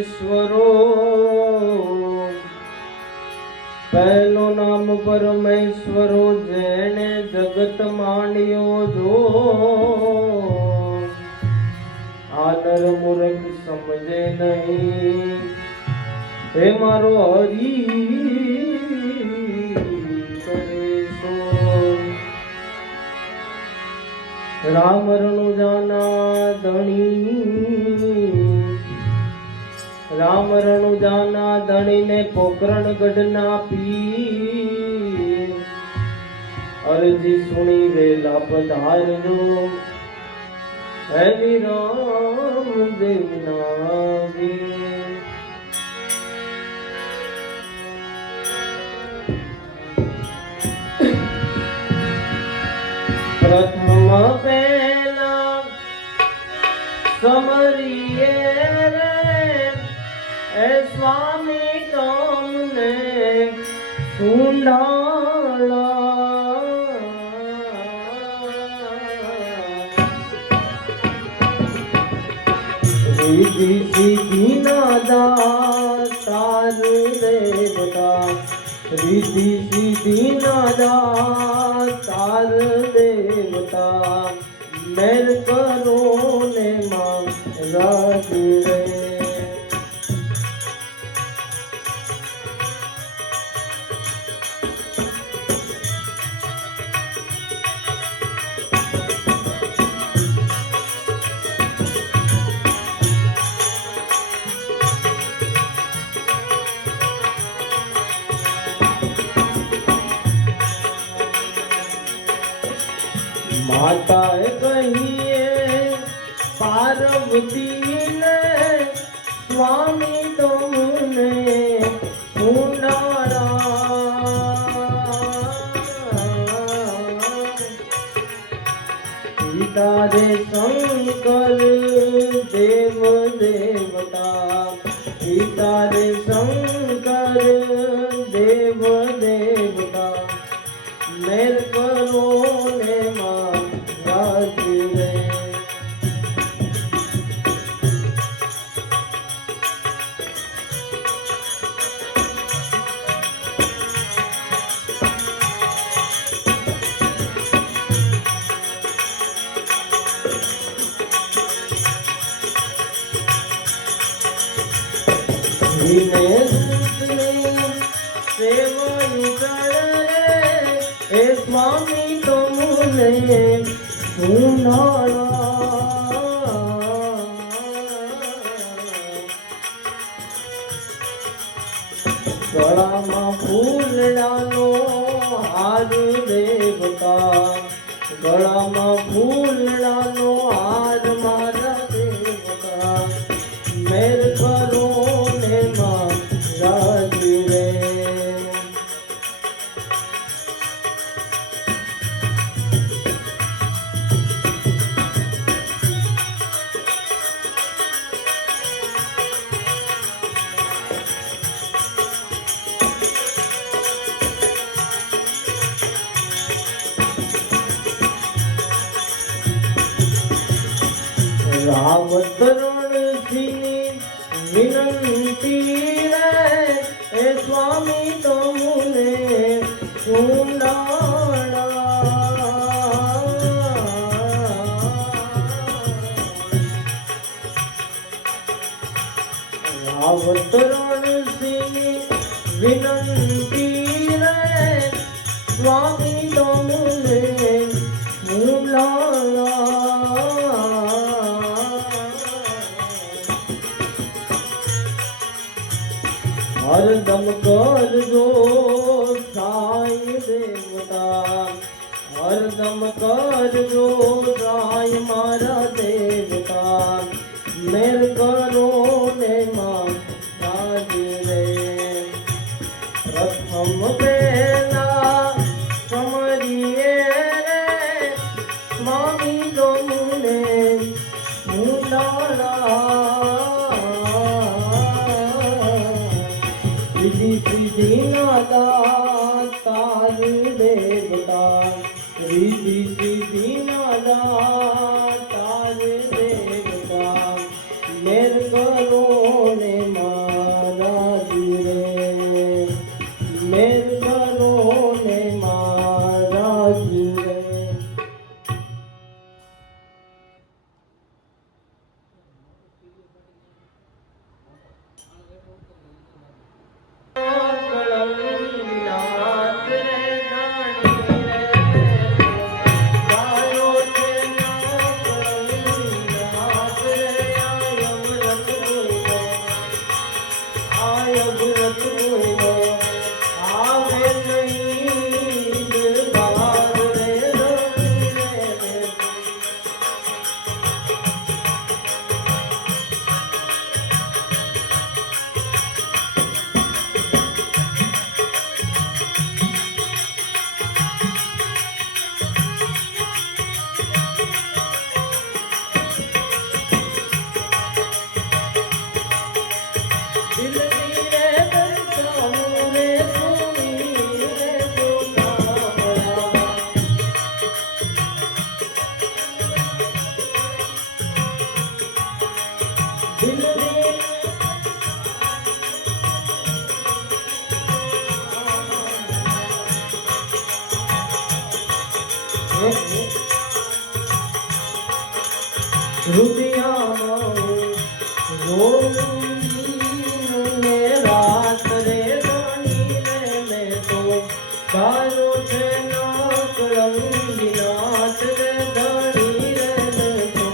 ઈશ્વરો પહેલો નામ પરમેશ્વરો જેણે જગત માંડ્યો જો આદર મૂર્ખ સમજે નહીં હે મારો હરી રામ રણુજાના ધણી ને પોકરણ ગઢના પીર અરજી સુણી વેલા પધારજો હે રામ દેવના વીર પ્રથમ પેલા સમરીએ રે એ સ્વામી તમને સુંડાળા રીતિ સીધી નાદા તાર દેવતા રીતિ સીધી નાદા તાર દેવતા મેર કરો ને માં રાજ રે માતાએ કહીએ પાર્વતી ને સ્વામી તમને પિતા રે શંકર દેવ દેવતા પિતા રે શંકર દેવ દેવતા મેર કરો ને માં રાજ રે એ સ્વામી તમને ગળામાં ફૂલડાનો હાર દેવતા ગળામાં ફૂલડાનો હાર મારા દેવતા મેર કરો ને માં રાજ રે રાવત રણસિંહ વિનંતી રે એ સ્વામી તમને સુંડાળા રાવત રણસિંહ વિનંતી રે સ્વામી તમને સુંડાળા હરદમ કરજો સાઈ દેવતા હરદમ કરજો સાઈ મારા દેવતા મેર કરો ને માં રાજ રે પ્રથમ પેલા સમરીએ રે સ્વામી તમને સીધી નાદા તાર દેવતા રીતિ સીધી નાદા તાર દેવતા મેર કરો ને સુરત મુનો આવે નહીં બાર રે ધણી રે રૂપિયામાં રોને રાત રે ધણી રે મેં તો ગાયો છે ના કળંગી નાથ રે ધણી રે મેં તો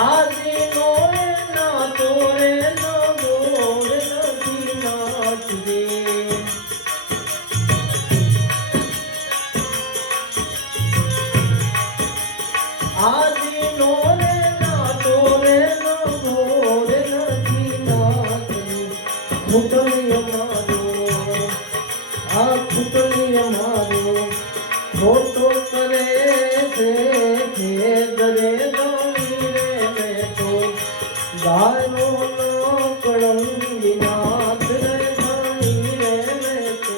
આદિનો ના તોરે નો ગોળ નથી નાચજે આદિનો ના તોરે નો ગોળ નથી નાચજે ખૂટણી અમારો આ ખૂટણી અમારો ખોટો કરે છે ખેદ રે ધણી રે મેં તો ગાયો નો કળંગી નાથ રે ધણી રે મેં તો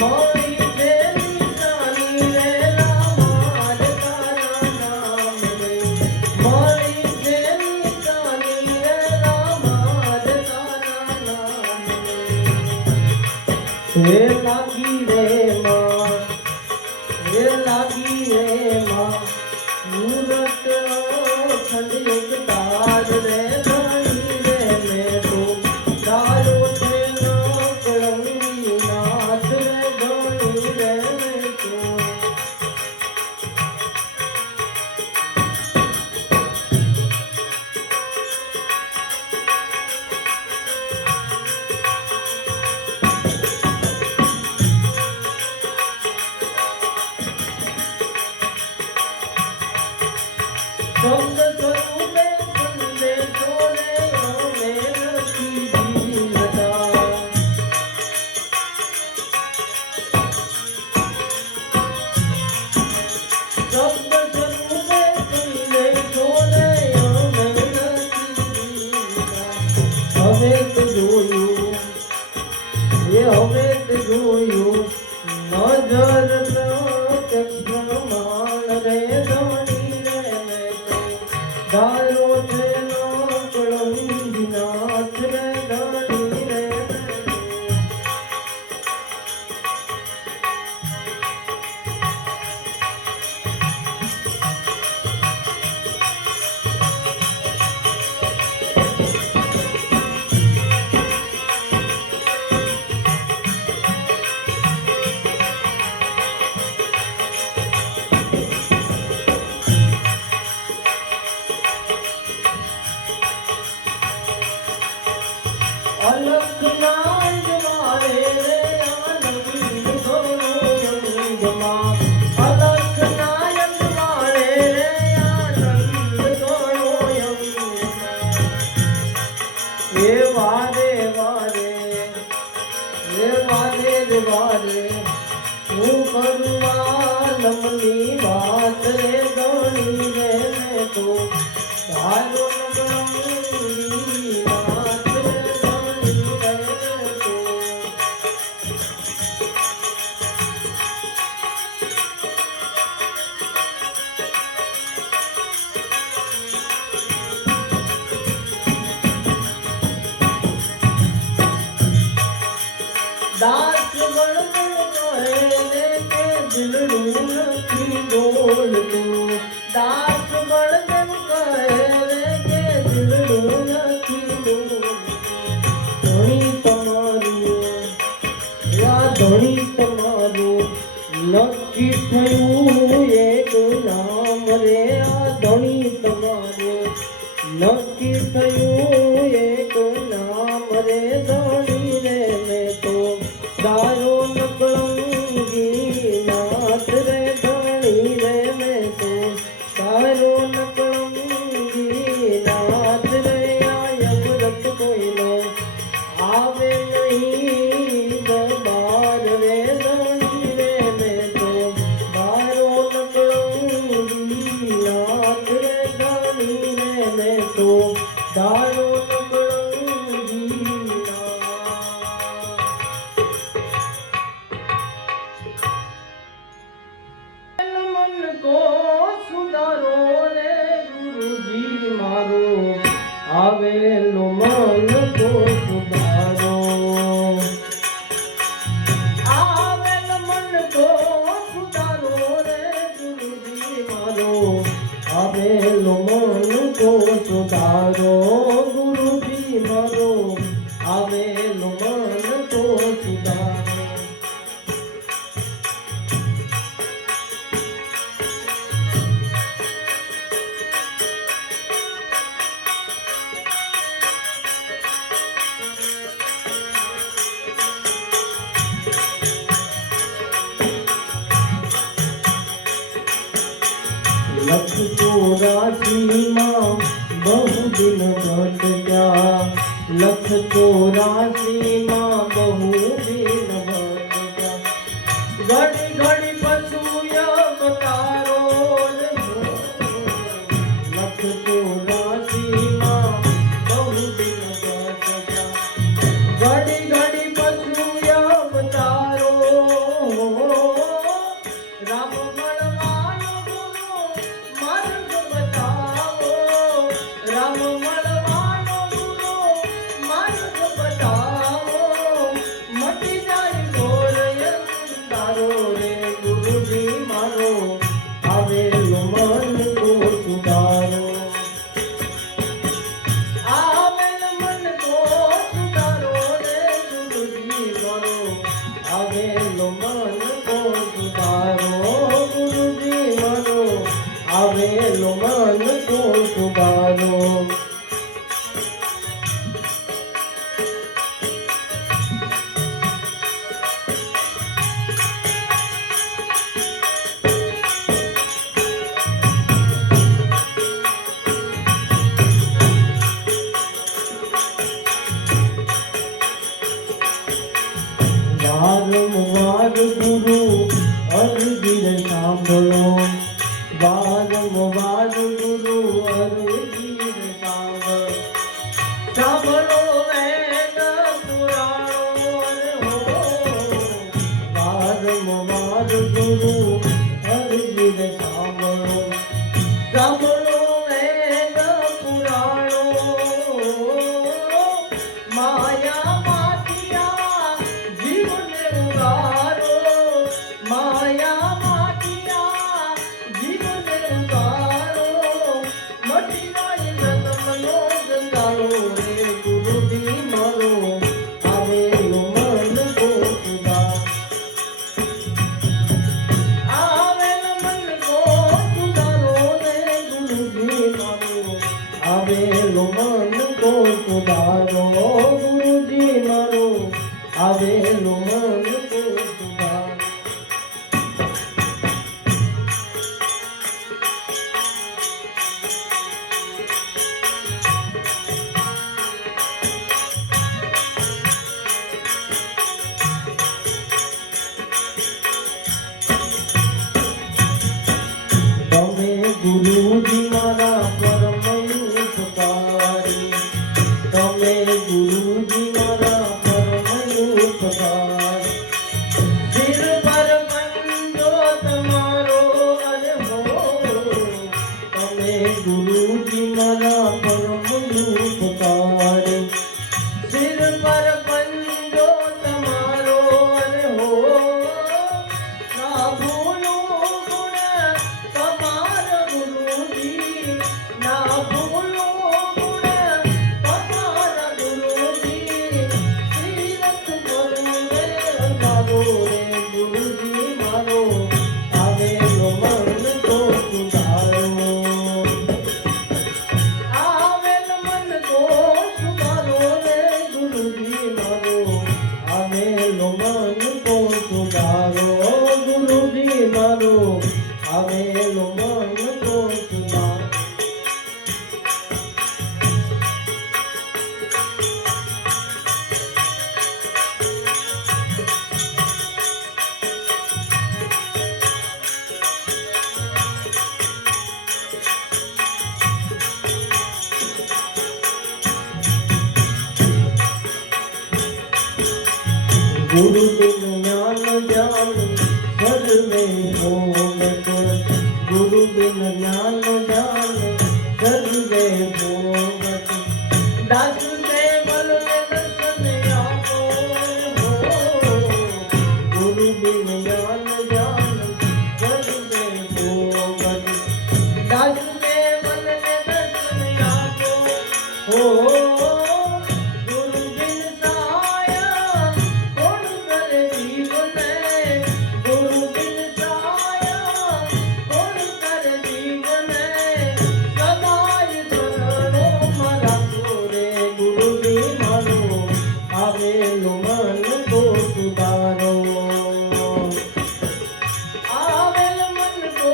મારી દેવી સાની રે રામા તારા નામ રે મારી દેવી સાની રે રામા તારા નામ રે લાગી રે માં રે લાગી રે માં મૂરત ખંડિત તાર રે ધણી રે મેં તો ગાયો છે ના કળંગી નાથ રે ધણી રે મેં તો શબ્દ સ્વરૂપે સંદેશો રે અમે નથી જીવતા શબ્દ સ્વરૂપે સંદેશો રે અમે નથી જીવતા હવે તો જોયું હવે તો જોયું નજર પ્રત્યક્ષ પ્રમાણ રે ધણી રે મેં તો ગાયો છે ના કળંગી નાથ રે ધણી રે મેં તો અલખ નાદ મારે રે આનંદ ગોળમાં અલખ નાયક મારે રે આનંદ ગોળમાં એ વારે વારે એ વારે રે વારે હું કરુણા લમની વાત રે ધણી રે મેં તો તારો લમની વાત રે ધણી રે મેં તો નક્કી થયું એક નામ રે ધણી રે મેં તો તારો નકળંગી નાથ રે ધણી રે મેં તો તારો નકળંગી નાથ રે આયમ રત કોઈનો આવે નહીં દરબાર રે ધણી રે મેં તો તારો નકળંગી નાથ રે ધણી રે મેં તો તારો નકળંગી મન કો સુધારો રે ગુરુજી મારો આવેલો મન કો સુધારો આવેલ મન કો સુધારો રે ગુરુજી મારો આવેલો મન કો સુધારો ગુરુજી મારો આવેલો મન કો સુધારો લખ ચોરાસીમાં બહુ દિન ભટક્યા લખ ચોરાસીમાં બહુ દિન ભટક્યા ઘડી ઘડી પશુય અવતારો રે લખ ચોરાસીમાં બહુ દિન ભટક્યા ઘડી ઘડી પશુય અવતારો રામ મળવાનો ગુરુ માર્ગ બતાવો રામ મળવાનો ગુરુ માર્ગ બતાવો મટી જાય ગોળ તારો રે ગુરુજી મારો આવેલો મન કો સુધારો આવેલ મન કો સુધારો રે ગુરુજી મારો આવેલો મન કો સુધારો ગુરુજી મારો આવેલો મન કો સુધારો વારંવાર ગુરુ અરજી સાંભળો વારંવાર ગુરુ અરજી સાંભળો સાંભળો વેદ પુરાણો હો વારંવાર ગુરુ અરજી સાંભળો સાંભળો વેદ પુરાણો માયા માતિયા જીવને ઉગારો માયા માતિયા જીવને ઉગારો મટી જાય રતમનો ગંગાળો રે ગુરુજી મારો આવેલો મન કો સુધારો આવેલ મન કો સુધારો રે ગુરુજી મારો આવેલો મન કો સુધારો ગુરુજી મારો આવેલો મન કો સુધારો તમે ગુરુજી મારા પરમ ઉપકારી તમે ગુરુજી મારા પરમ ઉપકારી સિર પર બંધો તમારો અરે હો તમે ગુરુજી મારા પરમ ઉપકારી સિર પર બંધો તમારો અરે હો ના ભૂલો ગુણ તમારા ગુરુજી ના ભૂલો ગુણ તમારા ગુરુજી શ્રીરથ કરું રે અંધારો રે ગુરુજી મારો આવેલો મન તો સુધારો આવે गुरु बिन ज्ञान ज्ञान सर्वे भोगत, गुरु बिन ज्ञान ज्ञान सर्वे भोगत। दास केवल दर्शन आपो हो, गुरु बिन ज्ञान ज्ञान सर्वे भोगत। दास केवल दर्शन आपो हो, गुरु बिन सहाया कौन करे जीवन, गुरु बिन सहाया कौन करे जीवन। सदाय शरणो मारा रे, गुरु भी मानो आवेलो मन को सुधारो, आवेल मन को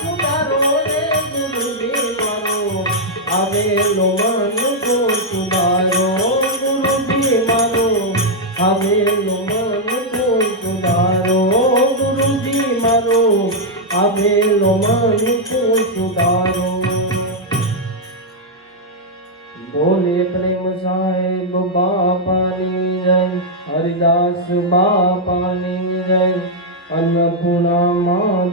सुधारो रे, गुरु भी मानो आवेलो मन को सुधारो, गुरु भी मानो आवेलो मन को सुधारो, गुरु जी मानो आवेलो मन को सुधारो। बोले प्रेम साहेब बापानी जय, हरिदास बापानी जय, अन्नपूर्णा माँ